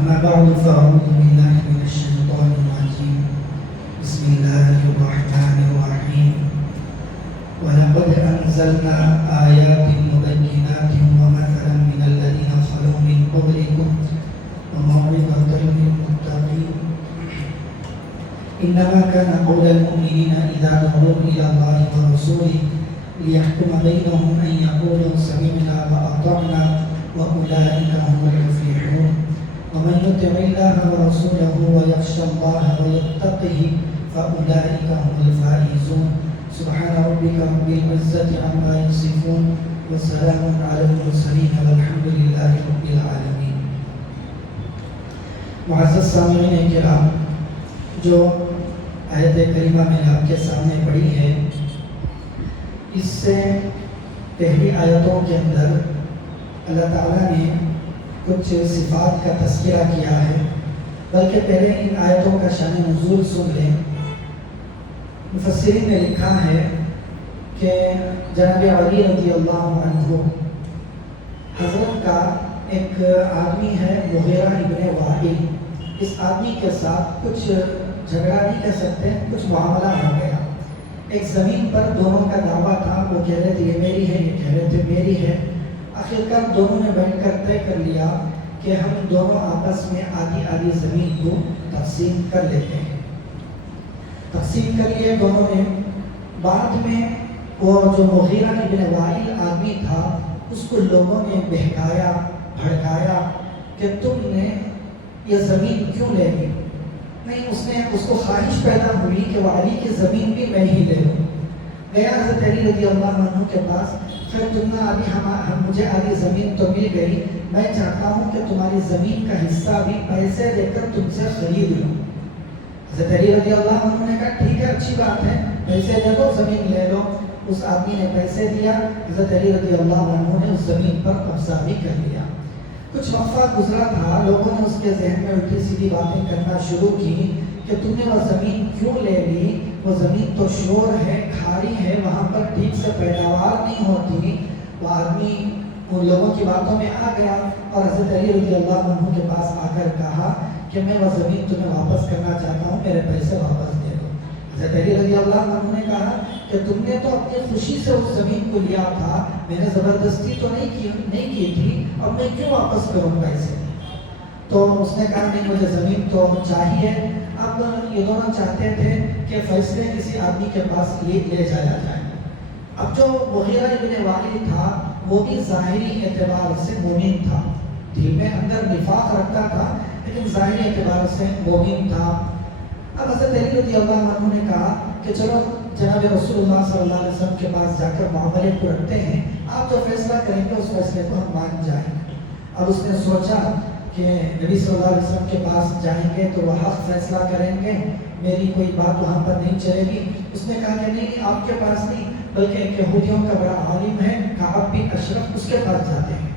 أما بعد فأعوذ بالله من الشيطان الرجيم بسم الله الرحمن الرحيم ولقد أنزلنا آيات مبينات ومثلا من الذين خلوا من قبلكم وموعظة للمتقين إنما كان قول المؤمنين إذا دعوا إلى الله ورسوله ليحكم بينهم أن يقولوا سمعنا وأطعنا وأولئك هم المفلحون ومن يطع الله ورسوله ويخشى الله ويتقه فأولئك هم الفائزون سبحان ربك رب العزة عما يصفون وسلام على المرسلين والحمد لله رب العالمين. معزز سامعین کرام، جو آیت کریمہ میں نے آپ کے سامنے پڑھی ہے، اس سے پہلی آیتوں کے اندر اللہ تعالیٰ نے کچھ صفات کا تذکرہ کیا ہے، بلکہ پہلے ان آیتوں کا شان نزول سن لیں۔ مفسرین نے لکھا ہے کہ جناب علی رضی اللہ عنہ حضرت کا ایک آدمی ہے مغیرہ ابن وائل، اس آدمی کے ساتھ کچھ جھگڑا نہیں کہہ سکتے، کچھ معاملہ ہو گیا۔ ایک زمین پر دونوں کا دعویٰ تھا، وہ کہہ رہے تھے یہ میری ہے، یہ کہہ رہے تھے میری ہے۔ آخرکار دونوں نے بیٹھ کر طے کر لیا کہ ہم دونوں آپس میں آدھی آدھی زمین کو تقسیم کر لیتے ہیں۔ تقسیم کر لیے دونوں نے۔ بعد میں وہ جو مغیرہ ابن وائل آدمی تھا، اس کو لوگوں نے بہکایا، بھڑکایا کہ تم نے یہ زمین کیوں لے لی؟ نہیں، اس کو خواہش پیدا ہوئی کہ وہ علی کی زمین بھی میں ہی لے لوں۔ گیا حضرت علی رضی اللہ عنہ کے پاس، پھر تم نے ابھی مجھے آدھی زمین تو مل گئی، میں چاہتا ہوں کہ تمہاری زمین کا حصہ بھی پیسے دے کر تم سے خرید لوں۔ حضرت علی رضی اللہ عنہ نے کہا ٹھیک ہے، اچھی بات ہے، پیسے دے دو، زمین لے لو۔ اس آدمی نے پیسے دیا، حضرت علی رضی اللہ عنہ نے اس زمین پر قبضہ بھی کر لیا۔ کچھ وقفہ گزرا تھا، لوگوں نے اس کے ذہن میں الٹی سیدھی باتیں کرنا شروع کی کہ تم نے وہ زمین کیوں لے لی؟ وہ زمین تو شور ہے، کھاری ہے، وہاں پر ٹھیک سے پیداوار نہیں ہوتی۔ وہ آدمی ان لوگوں کی باتوں میں آ گیا اور حضرت علی رضی اللہ عنہ کے پاس آ کر کہا کہ میں وہ زمین تمہیں واپس کرنا چاہتا ہوں، میرے پیسے واپس دے دو۔ حضرت علی رضی اللہ عنہ نے کہا کہ تم نے تو اپنی خوشی سے اس زمین کو لیا تھا، میں نے زبردستی تو نہیں کی تھی، اور میں کیوں واپس کروں پیسے؟ تو اس نے کہا نہیں، مجھے زمین تو چاہیے۔ اب یہ دونوں چاہتے تھے کہ فیصلے کسی آدمی کے پاس لے جایا جائے۔ اب جو مغیرہ ابن وائل تھا وہ بھی ظاہری اعتبار سے مومن تھا، دل میں اندر نفاق رکھتا تھا، لیکن ظاہری اعتبار سے مومن تھا۔ اب حضرت علی رضی اللہ عنہ نے کہا کہ چلو جناب رسول اللہ صلی اللہ علیہ وسلم کے پاس جا کر معاملے کو رکھتے ہیں، آپ جو فیصلہ کریں گے اس فیصلے کو ہم مان جائیں گے۔ اب اس نے سوچا کہ نبی صلی اللہ علیہ وسلم کے پاس جائیں گے تو وہ حق فیصلہ کریں گے، میری کوئی بات وہاں پر نہیں چلے گی۔ اس نے کہا کہ نہیں، آپ کے پاس نہیں، بلکہ ایک یہودیوں کا بڑا عالم ہے کعب بن اشرف، اس کے پاس جاتے ہیں۔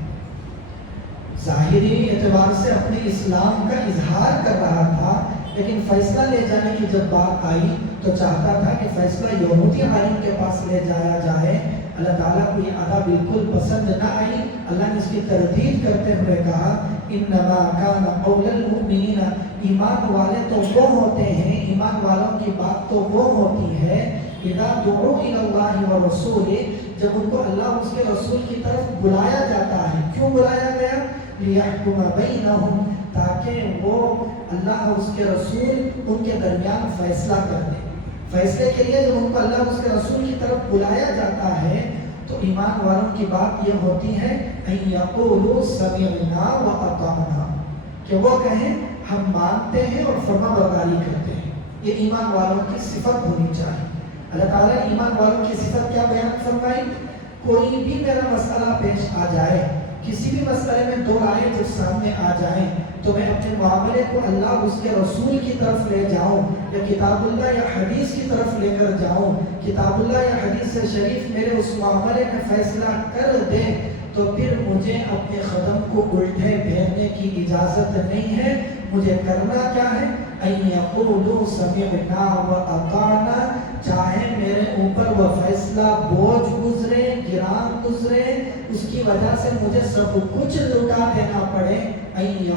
ظاہری اعتبار سے اپنے اسلام کا اظہار کر رہا تھا، لیکن فیصلہ لے جانے کی جب بات آئی تو چاہتا تھا کہ فیصلہ یہودی عالم کے پاس لے جایا جائے۔ اللہ تعالیٰ کو یہ ادا بالکل پسند نہ آئی۔ اللہ نے اس کی تردید کرتے ہوئے کہا انما کان قول المؤمنین، ایمان والے تو وہ ہوتے ہیں، ایمان والوں کی بات تو وہ ہوتی ہے اذا دعوا الی اللہ ورسولہ، جب ان کو اللہ اس کے رسول کی طرف بلایا جاتا ہے۔ کیوں بلایا گیا؟ لیحکم بینہم، تاکہ وہ اللہ اور اس کے رسول ان کے درمیان فیصلہ کر دیں۔ فیصلے کے لیے جب ان کو اللہ اور اس کے رسول کی طرف بلایا جاتا ہے تو ایمان والوں کی بات یہ ہوتی ہے ان یقولوا سمعنا واطعنا، کہ وہ کہیں ہم مانتے ہیں اور فرما برداری کرتے ہیں۔ یہ ایمان والوں کی صفت ہونی چاہیے۔ اللہ تعالیٰ نے ایمان والوں کی صفت کیا بیان فرمائی؟ کوئی بھی میرا مسئلہ پیش آ جائے، کسی بھی مسئلے میں دو رائے جب سامنے آ جائیں تو میں اپنے معاملے کو اللہ اس کے رسول کی طرف لے جاؤں یا کتاب اللہ یا حدیث کی طرف لے کر جاؤں، کتاب اللہ یا حدیث شریف میرے اس معاملے میں فیصلہ کر دے، تو پھر مجھے اپنے قدم کو الٹے پھیرنے کی اجازت نہیں ہے۔ مجھے کرنا کیا ہے؟ ان یقولوا سمعنا واطعنا، چاہے میرے اوپر وہ فیصلہ بوجھ گزرے، گران گزرے، اس کی وجہ سے مجھے سب کچھ لٹا دینا پڑے، ان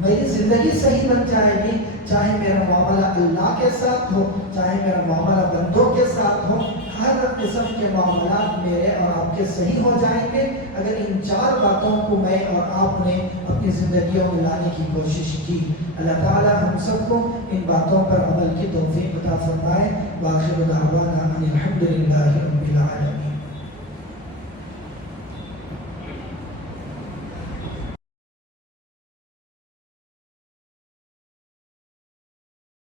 میری زندگی صحیح بن جائے گی، چاہے میرا معاملہ اللہ کے ساتھ ہو، چاہے میرا معاملہ بندوں کے ساتھ ہو، ہر قسم کے معاملات میرے اور آپ کے صحیح ہو جائیں گے اگر ان 4 باتوں کو میں اور آپ نے اپنی زندگیوں میں لانے کی کوشش کی۔ اللہ تعالی ہم سب کو ان باتوں پر عمل کی توفیق عطا فرمائے۔ وآخر دعوانا